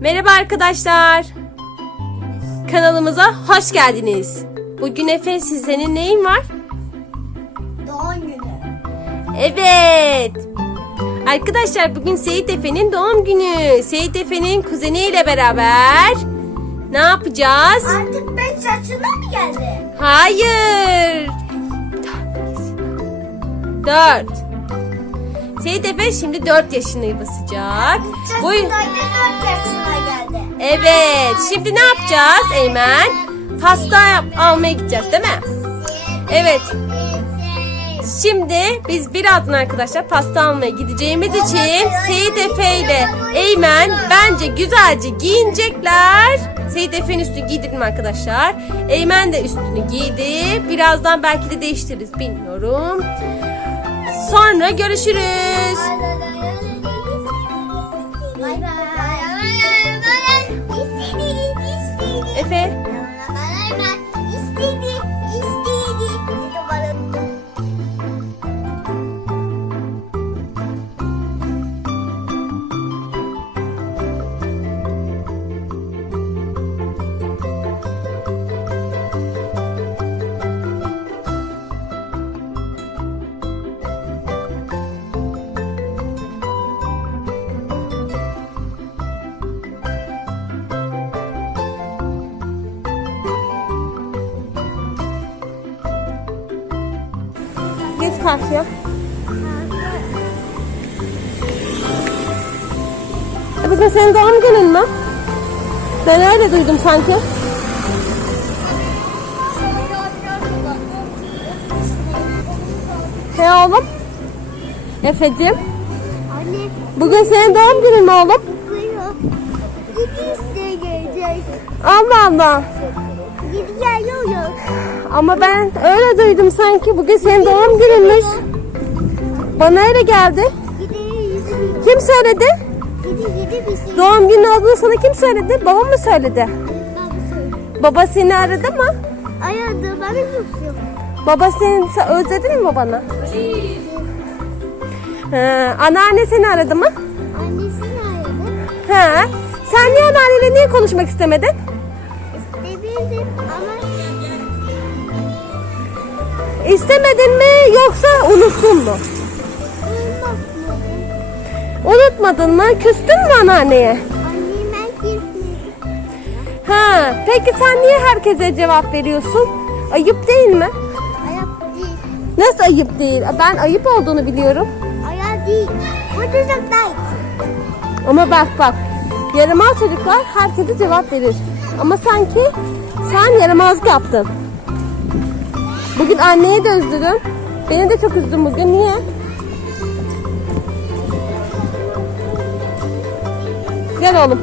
Merhaba arkadaşlar. Kanalımıza hoş geldiniz. Bugün Efe sizlerin neyin var? Doğum günü. Evet. Arkadaşlar bugün Seyit Efe'nin doğum günü. Seyit Efe'nin kuzeniyle beraber ne yapacağız? Artık 5 yaşına mı geldi? Hayır. Dört. Seyit Efe şimdi dört yaşını basacak. Da 4 yaşına geldi. Evet. Şimdi ne yapacağız Eymen? Pasta yap- almaya gideceğiz değil mi? Evet. Şimdi biz birazdan arkadaşlar pasta almaya gideceğimiz için Seyit Efe ile Eymen bence güzelce giyinecekler. Seyit Efe'nin üstünü giydirdim arkadaşlar. Eymen de üstünü giydi. Birazdan belki de değiştiririz bilmiyorum. Sonra görüşürüz. Bay bay. Efe. Karşıya. E bugün senin doğum günün mü? Ben öyle duydum sanki. He oğlum? Efe'cim. Anne, Bugün senin doğum günün mü oğlum? Allah Allah. Ama ben öyle duydum sanki. Bugün senin doğum gününmüş. Bana öyle geldi. Kim söyledi? Doğum günü olduğunu sana kim söyledi? Babam mı söyledi? Ben. Baba seni aradı mı? Aradı, bana yoksa. Baba seni sen özledin mi babanı? He, anneanne seni aradı mı? Annesini aradı. He. Sen niye anneanneyle niye konuşmak istemedin? İstebildim İstemedin mi yoksa unuttun mu? Unutmadın mı? Küstün mü anneanneye? Anneme gitmedi. Ha. Peki sen niye herkese cevap veriyorsun? Ayıp değil mi? Ayak değil. Nasıl ayıp değil? Ben ayıp olduğunu biliyorum. Ayak değil. Bu. Ama bak bak. Yaramaz çocuklar herkese cevap verir. Ama sanki sen yaramazlık yaptın. Bugün anneyi de üzdün. Beni de çok üzdün bugün. Niye? Gel oğlum.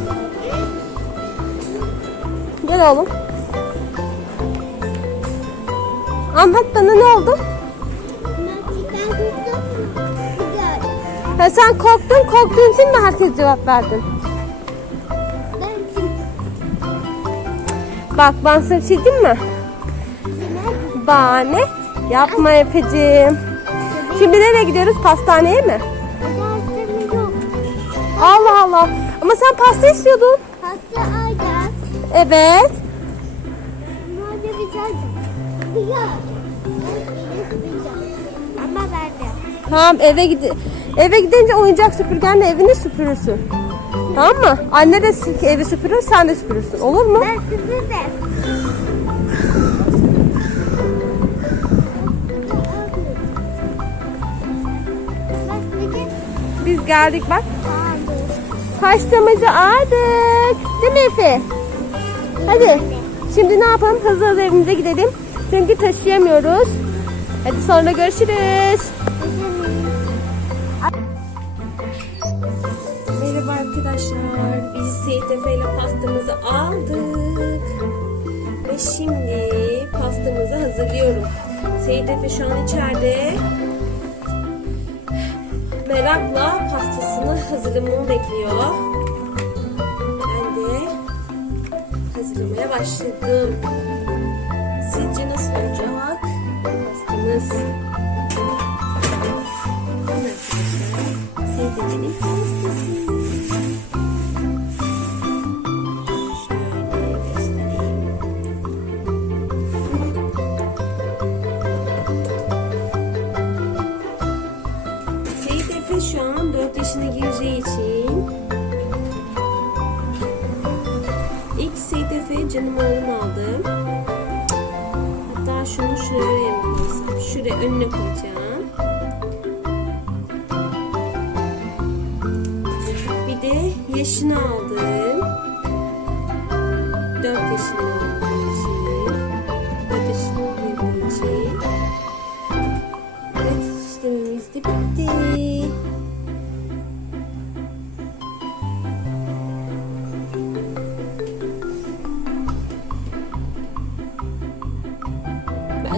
Gel oğlum. Anlat bana ne oldu? Ha, sen korktun, korktuğun için mi herkes cevap verdin? Bak ben sana şey diyeyim mi? Bahane yapma Efe'cim. Şimdi nereye gidiyoruz? Pastaneye mi? Ajansım yok. Allah Allah. Ama sen pasta istiyordun. Hasta ajans. Evet. Nerede? Güzel. İyileşmeyeceğim. Ama de. Tamam eve gidi eve gidince oyuncak süpürgenle evini süpürürsün. Tamam mı? Anne de evi süpürür, sen de süpürürsün. Olur mu? Ben süpürdüm. Geldik bak. Tamam. Pastamızı aldık. Değil mi Efe? Hadi. Şimdi ne yapalım? Hızlı hızlı evimize gidelim. Çünkü taşıyamıyoruz. Hadi sonra görüşürüz. Merhaba arkadaşlar. Biz Seyit Efe ile pastamızı aldık. Ve şimdi pastamızı hazırlıyorum. Seyit Efe şu an içeride. Merakla pastasını hazırlamamı bekliyor. Ben de hazırlamaya başladım. Sizce nasıl olacak pastamız? Efe'nin pastası. Canım oğlum aldım. Hatta şunu şuraya koysam. Şuraya önüne koyacağım. Bir de yaşını aldım. 4 yaşında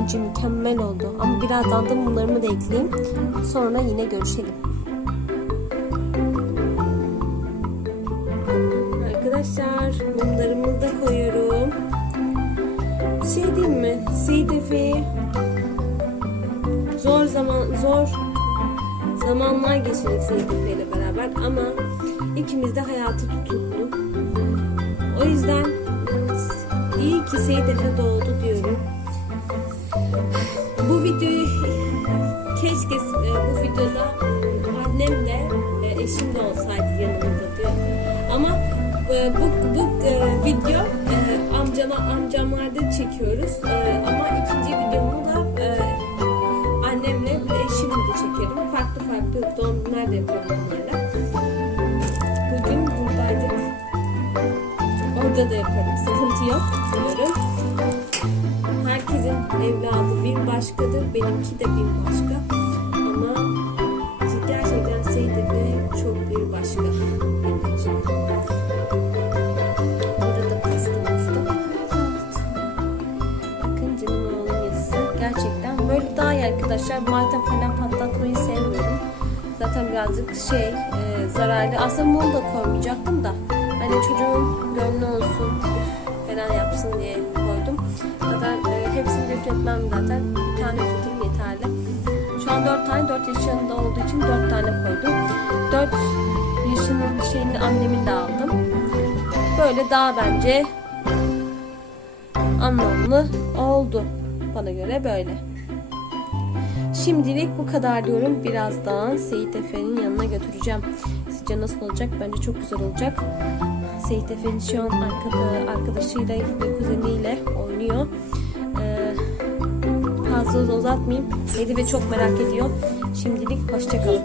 Bence mükemmel oldu. Ama birazdan da mumlarımı da ekleyeyim. Sonra yine görüşelim. Arkadaşlar mumlarımı da koyuyorum. Şey diyeyim mi? Seyit Efe'yi zor zaman zor zamanlar geçirdik Seyit Efe ile beraber ama ikimiz de hayatı tutuklu. O yüzden iyi ki Seyit doğdu videoyu keşke e, bu videoda annem de e, eşim de olsaydı yanımda diyor. Ama e, bu, bu video amcama amcamlarda çekiyoruz. Ama ikinci videomu da annemle eşimle de çekerim. Farklı farklı doğum günler de yapıyorum onlarla. Bugün buradaydık. Orada da yaparım. Sıkıntı yok diyorum. Herkesin evladı bir başkadır. Benimki de bir başka. Ama gerçekten Efe çok bir başka. benim için. Burada da pastamız da var. Bakın canım oğlum yazısı. Gerçekten böyle daha iyi arkadaşlar. Malta falan patlatmayı sevmiyorum. Zaten birazcık şey e, zararlı. Aslında mum da koymayacaktım üfletmem zaten. Bir tane üfletim yeterli. Şu an 4 tane 4 yaşında olduğu için 4 tane koydum. 4 yaşının şeyini annemin de aldım. Böyle daha bence anlamlı oldu. Bana göre böyle. Şimdilik bu kadar diyorum. Birazdan Seyit Efe'nin yanına götüreceğim. Sizce nasıl olacak? Bence çok güzel olacak. Seyit Efe'nin şu an arkada, arkadaşıyla ve kuzeniyle oynuyor. Fazla uzatmayayım. Yedi ve çok merak ediyor. Şimdilik hoşçakalın.